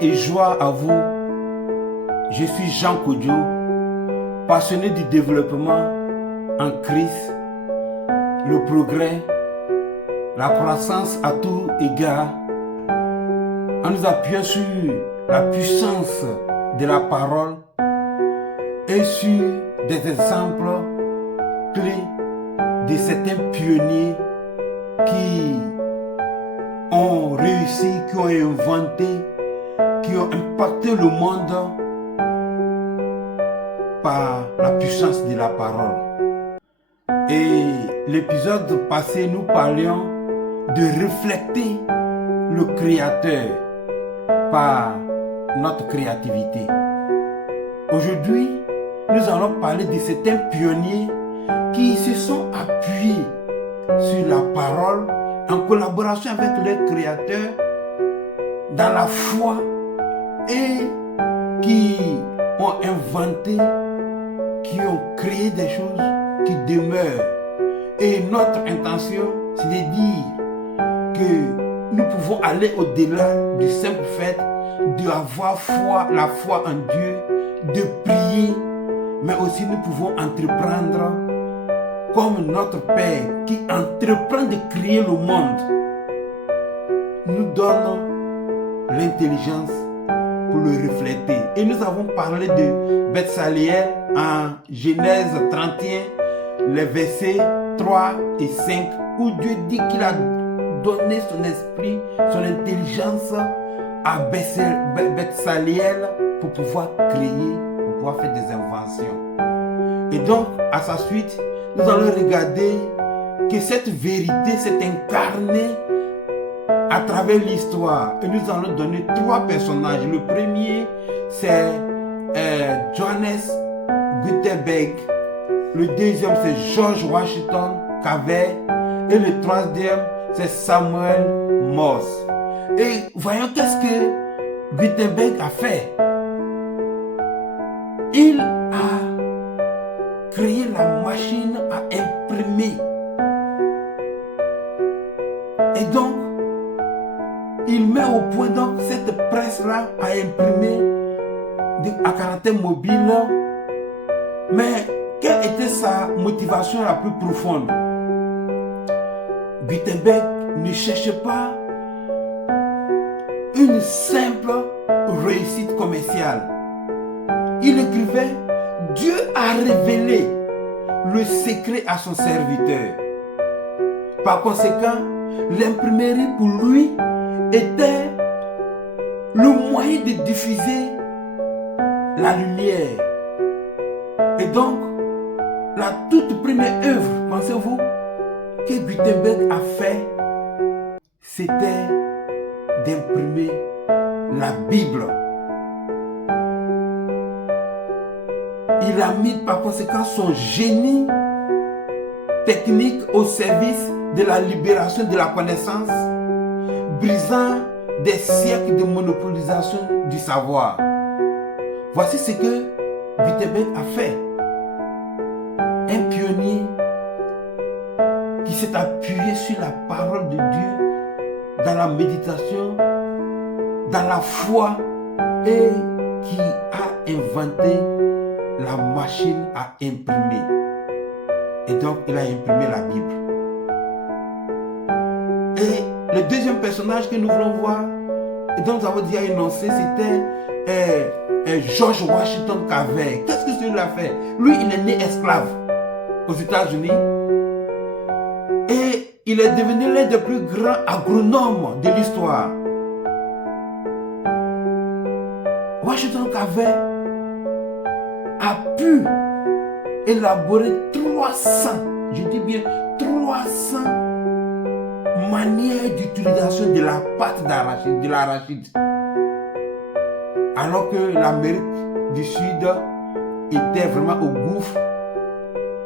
et joie à vous. Je suis Jean Kodjo, passionné du développement en Christ, le progrès, la croissance à tout égard, en nous appuyant sur la puissance de la parole et sur des exemples clés de certains pionniers qui ont réussi, qui ont inventé, qui ont impacté le monde par la puissance de la parole. Et l'épisode passé, nous parlions de refléter le Créateur par notre créativité. Aujourd'hui, nous allons parler de certains pionniers qui se sont appuyés sur la parole en collaboration avec leur Créateur dans la foi et qui ont inventé, qui ont créé des choses qui demeurent. Et notre intention, c'est de dire que nous pouvons aller au-delà du simple fait d'avoir foi, la foi en Dieu, de prier, mais aussi nous pouvons entreprendre comme notre Père qui entreprend de créer le monde, nous donne l'intelligence pour le refléter. Et nous avons parlé de Bezaleel en Genèse 31, les versets 3 et 5, où Dieu dit qu'il a donné son esprit, son intelligence à Bezaleel pour pouvoir créer, pour pouvoir faire des inventions. Et donc, à sa suite, nous allons regarder que cette vérité s'est incarnée à travers l'histoire. Et nous allons donner trois personnages. Le premier, c'est Johannes Gutenberg. Le deuxième, c'est George Washington Carver. Et le troisième, c'est Samuel Morse. Et voyons qu'est-ce que Gutenberg a fait. Il a créé la machine à imprimer. Et donc, il met au point donc cette presse-là à imprimer à caractère mobile. Mais quelle était sa motivation la plus profonde? Gutenberg ne cherchait pas une simple réussite commerciale. Il écrivait: Dieu a révélé le secret à son serviteur. Par conséquent, l'imprimerie pour lui était le moyen de diffuser la lumière. Et donc, la toute première œuvre, pensez-vous, que Gutenberg a fait, c'était d'imprimer la Bible. Il a mis par conséquent son génie technique au service de la libération de la connaissance, brisant des siècles de monopolisation du savoir. Voici ce que Gutenberg a fait. Un pionnier qui s'est appuyé sur la parole de Dieu dans la méditation, dans la foi, et qui a inventé la machine à imprimer. Et donc, il a imprimé la Bible. Et le deuxième personnage que nous voulons voir, et dont nous avons déjà énoncé, c'était George Washington Carver. Qu'est-ce que celui-là a fait? Lui, il est né esclave aux États-Unis. Et il est devenu l'un des plus grands agronomes de l'histoire. Washington Carver a pu élaborer 300, je dis bien 300 manières d'utilisation de la pâte d'arachide, de l'arachide. Alors que l'Amérique du Sud était vraiment au gouffre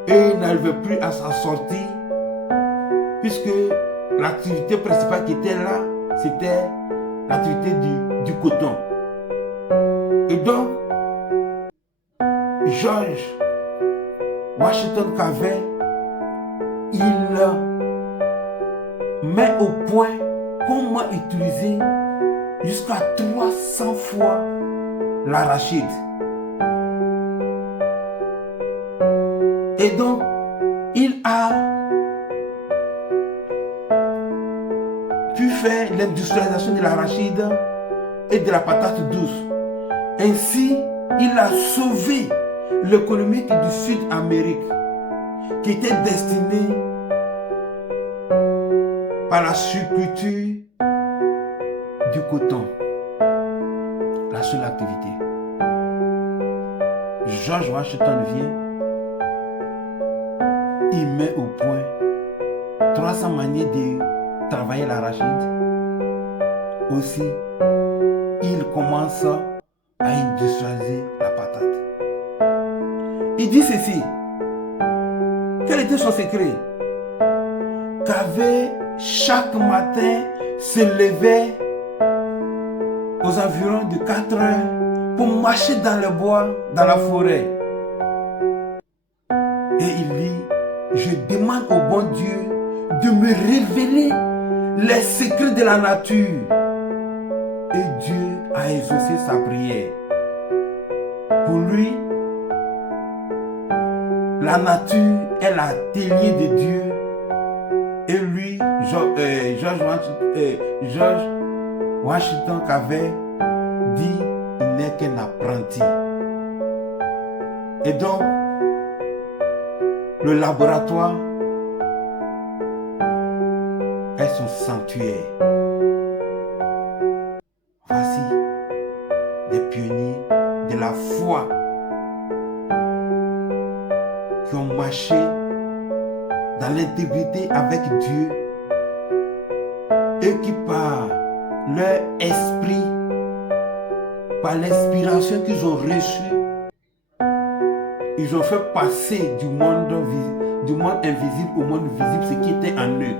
et n'arrivait plus à s'en sortir, puisque l'activité principale qui était là, c'était l'activité du coton. Et donc, George Washington Carver, il met au point comment utiliser jusqu'à 300 fois l'arachide. Et donc, il a pu faire l'industrialisation de l'arachide et de la patate douce. Ainsi, il a sauvé l'économie du Sud-Amérique qui était destinée par la subculture du coton, la seule activité. George Washington vient, il met au point 300 manières de travailler l'arachide. Aussi, il commence à industrialiser la patate. Il dit ceci. Quel était son secret? Qu'avait chaque matin se levait aux environs de 4 heures pour marcher dans le bois, dans la forêt. Et il dit, je demande au bon Dieu de me révéler les secrets de la nature. Et Dieu a exaucé sa prière. Pour lui, la nature est l'atelier de Dieu. Et lui, George Washington avait dit, il n'est qu'un apprenti. Et donc, le laboratoire est son sanctuaire. Voici des pionniers de la foi qui ont marché dans l'intégrité avec Dieu et qui par leur esprit, par l'inspiration qu'ils ont reçue, ils ont fait passer du monde invisible au monde visible ce qui était en eux.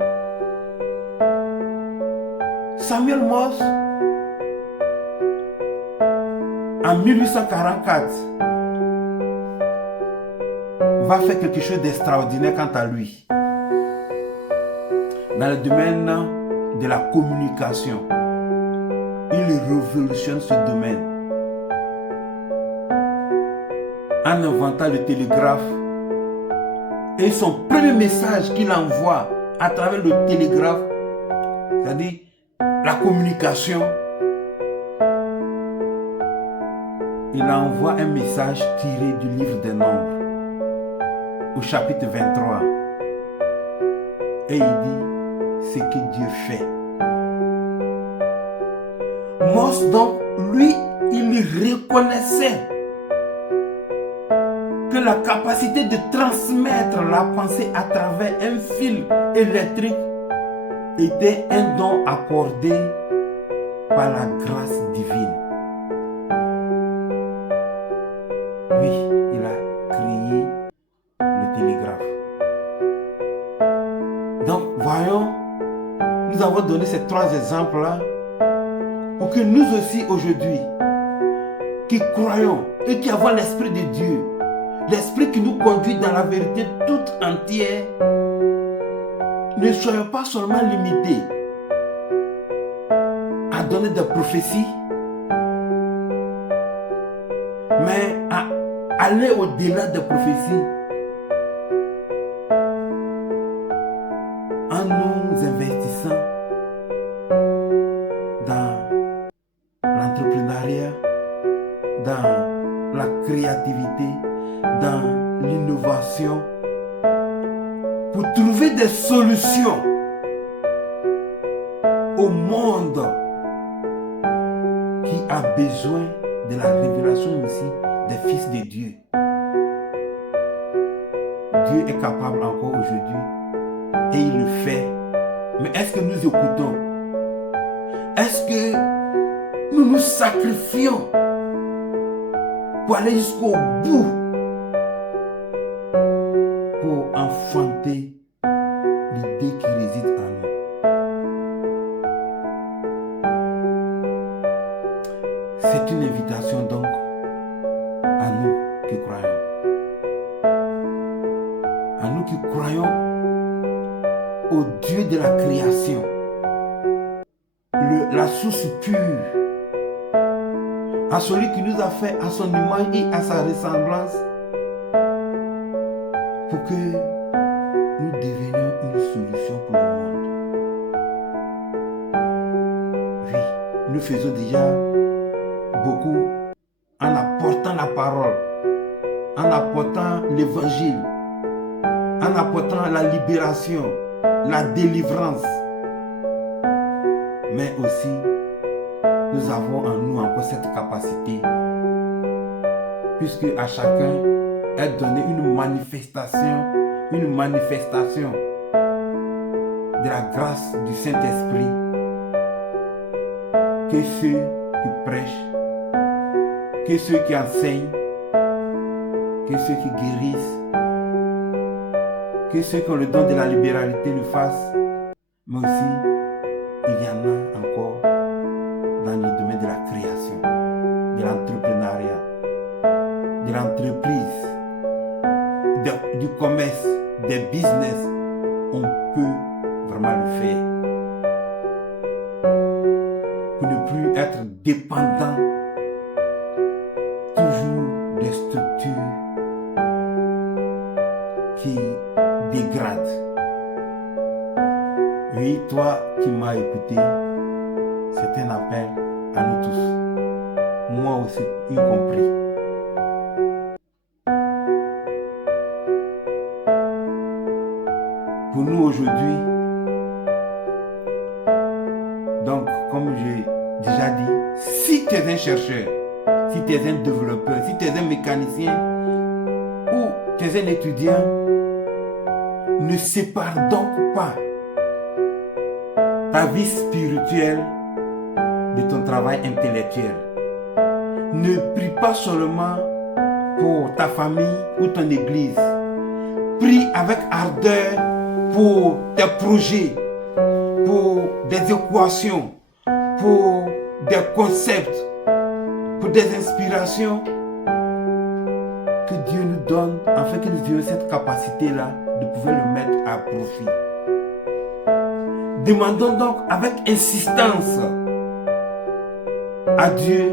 Samuel Morse, en 1844, va faire quelque chose d'extraordinaire quant à lui. Dans le domaine de la communication, il révolutionne ce domaine en inventant le télégraphe. Et son premier message qu'il envoie à travers le télégraphe, c'est-à-dire la communication, il envoie un message tiré du livre des Nombres au chapitre 23. Et il dit ce que Dieu fait. Morse donc, lui, il reconnaissait que la capacité de transmettre la pensée à travers un fil électrique était un don accordé par la grâce divine. Oui, il a créé le télégraphe. Donc, voyons, nous avons donné ces 3 exemples-là pour que nous aussi aujourd'hui, qui croyons et qui avons l'Esprit de Dieu, l'Esprit qui nous conduit dans la vérité toute entière, ne soyons pas seulement limités à donner des prophéties, mais à aller au-delà des prophéties en nous investissant dans l'entrepreneuriat, dans la créativité, dans l'innovation, pour trouver des solutions au monde qui a besoin de la révélation aussi des fils de Dieu. Dieu est capable encore aujourd'hui et il le fait. Mais est-ce que nous écoutons? Est-ce que nous nous sacrifions pour aller jusqu'au bout, pour enfanter l'idée qui réside en nous? C'est une invitation donc à nous qui croyons. À nous qui croyons au Dieu de la création, la source pure, à celui qui nous a fait à son image et à sa ressemblance, pour que nous devenions une solution pour le monde. Oui, nous faisons déjà beaucoup en apportant la parole, en apportant l'évangile, en apportant la libération, la délivrance. Mais aussi, nous avons en nous encore cette capacité, puisque à chacun est donné une manifestation de la grâce du Saint-Esprit, que ceux qui prêchent, que ceux qui enseignent, que ceux qui guérissent, que ceux qui ont le don de la libéralité le fassent, mais aussi il y en a encore dans le domaine de la création, de l'entrepreneuriat, de l'entreprise, du commerce, des business. On peut vraiment le faire pour ne plus être dépendant toujours des structures qui dégradent. Oui, toi qui m'as écouté, c'est un appel à nous tous, moi aussi y compris. Pour nous aujourd'hui, donc comme j'ai déjà dit, si tu es un chercheur, si tu es un développeur, si tu es un mécanicien ou tu es un étudiant, ne sépare donc pas ta vie spirituelle de ton travail intellectuel. Ne prie pas seulement pour ta famille ou ton église. Prie avec ardeur pour tes projets, pour des équations, pour des concepts, pour des inspirations que Dieu nous donne, afin que nous ayons cette capacité-là de pouvoir le mettre à profit. Demandons donc avec insistance à Dieu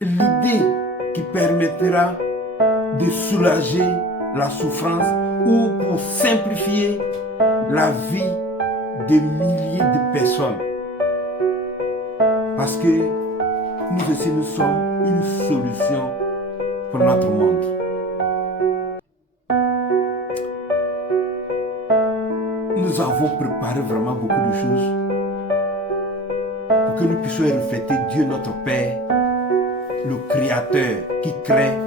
l'idée qui permettra de soulager la souffrance ou pour simplifier la vie de milliers de personnes. Parce que nous aussi, nous sommes une solution pour notre monde. Nous avons préparé vraiment beaucoup de choses pour que nous puissions refléter Dieu notre Père, le Créateur qui crée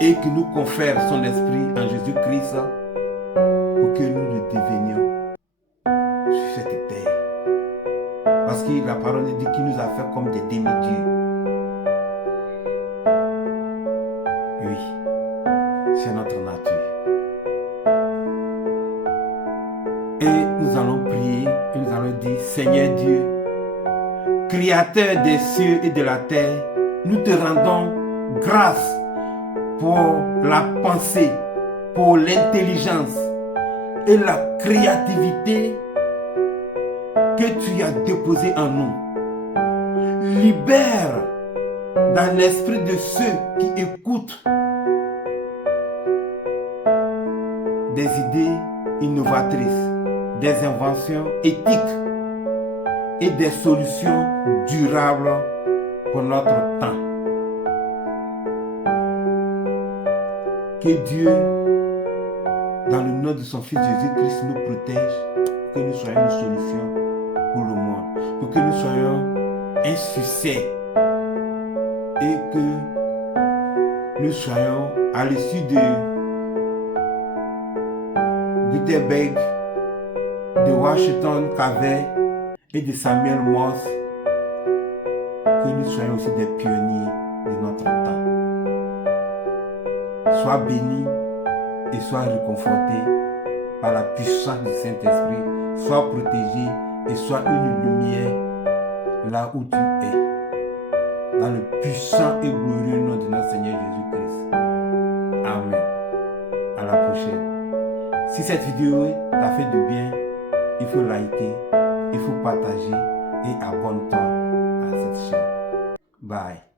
et qui nous confère son esprit en Jésus-Christ pour que nous le devenions sur cette terre. Parce que la parole dit qu'il nous a fait comme des demi-dieux. Oui, c'est notre nature. Et nous allons prier et nous allons dire: Seigneur Dieu, Créateur des cieux et de la terre, nous te rendons grâce pour la pensée, pour l'intelligence et la créativité que tu as déposée en nous. Libère dans l'esprit de ceux qui écoutent des idées innovatrices, des inventions éthiques et des solutions durables pour notre temps. Que Dieu, dans le nom de son Fils Jésus-Christ, nous protège pour que nous soyons une solution pour le monde, pour que nous soyons un succès et que nous soyons à l'issue de Gutenberg, de Washington Carver et de Samuel Morse, que nous soyons aussi des pionniers de notre temps. Sois béni et sois réconforté par la puissance du Saint-Esprit. Sois protégé et sois une lumière là où tu es. Dans le puissant et glorieux nom de notre Seigneur Jésus-Christ. Amen. À la prochaine. Si cette vidéo t'a fait du bien, il faut liker il faut partager et abonne-toi à cette chaîne. Bye.